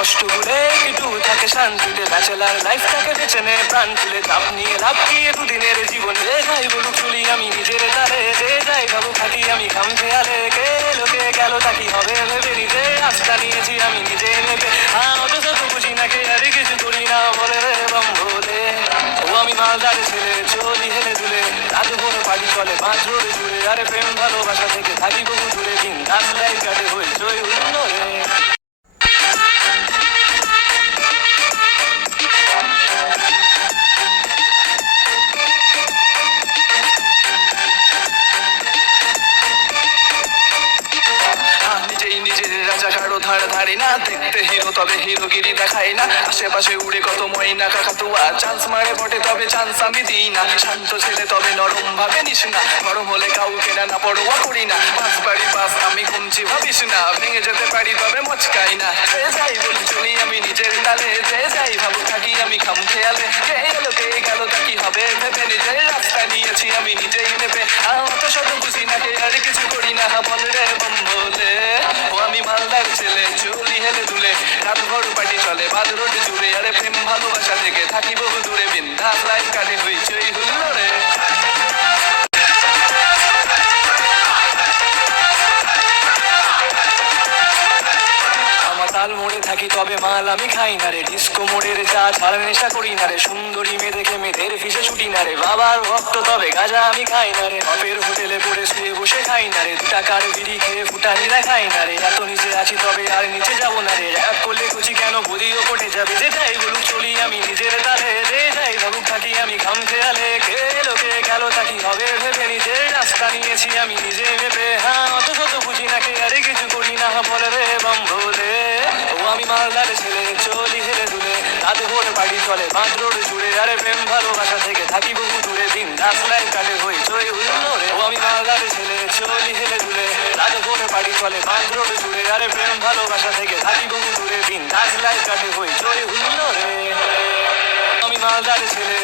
কষ্ট ভুলে একটু থাকে শান্তিতে ব্যাচেলার লাইফটাকে বেছে নে প্রাণ খুলে চাপ নিয়ে লাভ কি দুদিনের জীবন যে যাই বলুক চলি আমি নিজের তালে যে যাই ভাবুক থাকি আমি কাম খেয়ালে কে লোকে গেল তাকি হবে ভেবে নিজে রাস্তা নিয়েছি আমি নিজে নেবে অত শত বুঝি না কে আরে কিছু করি না বলে রে বাম বলে ও আমি মালদার ছেলে চলি হেলে দুলে রাত ভোর পাড়ি চলে পাঁচ রোড জুড়ে আরে প্রেম ভালোবাসা থেকে থাকি বহু দূরে দিন রাস্তায় কাটে হইচই উল্ল রে ধারে না দেখতে হিরো তবে হিরোগিরি দেখাই না আশেপাশে উড়ে কত ময়না কাকাতুয়া চান্স মারে বটে তবে চান্স আমি দিই না শান্ত ছেলে তবে নরম ভাবে নিস না গরম হলে কাউকে না পরোয়া করি না পাঁচ বাড়ি পাস আমি ঘুমছি ভাবিস না ভেঙে যেতে পারি তবে মচকাই না যে যাই বলি চলি আমি নিজের তালে যে যাই ভাবু থাকি আমি খাম খেয়ালে কে এলো কে গেল তা কি হবে ভেবে নিজের রাস্তা নিয়েছি আমি নিজেই নেবে অত শত বুঝি না কে আর কিছু করি না বল রে বম বলে ও আমি মালদার ছেলে চলি হেলে দুলে রাত ভর পাটি চলে বাদ রোড জুড়ে আরে প্রেম ভালোবাসা থেকে থাকি বহু দূরে বিন্দাস লাইফ কাটে হইচই হুল্লো রে তাল মোড়ে থাকি তবে মাল আমি খাই না রে ডিস্কো মোড়ের চা ছাড়া নেশা করি না রে সুন্দরী মেয়ে দেখে মেয়েদের ফিসে ছুটি না রে বাবার ভক্ত তবে গাজা আমি খাই না রে বাপের হোটেলে পড়ে শুয়ে বসে খাই না রে 2 টাকার বিড়ি খেয়ে ফুটানিরা খাই না রে এত নিচে আছি তবে আর নিচে যাবো না রে এক করলে কুচি কেন বদিও কোটে যাবে যে যাই বলুক চলি আমি নিজের তালে যে যাই ভাবুক থাকি আমি খাম খেয়ালে কে লোকে গেল তাকি হবে ভেবে নিজের রাস্তা নিয়েছি আমি নিজে ভেবে অত শত বুঝি না কে আরে কিছু করি না বলে রে বাম বলে ও আমি মালদার ছেলে চলি হেলে দুলে রাত ভোর বাড়ি চলে বাঁধ রোড জুড়ে আরে প্রেম ভালোবাসা থেকে থাকি বহু দূরে দিন রাস্তায় কাটে হইচই হুল্লো রে ও আমি মালদার ছেলে চলি হেলে দুলে রাত ভোর বাড়ি চলে বাঁধ রোড জুড়ে আরে প্রেম ভালোবাসা থেকে থাকি বহু দূরে দিন রাস্তায় কাটে হইচই হুল্লো রে আমি মালদার ছেলে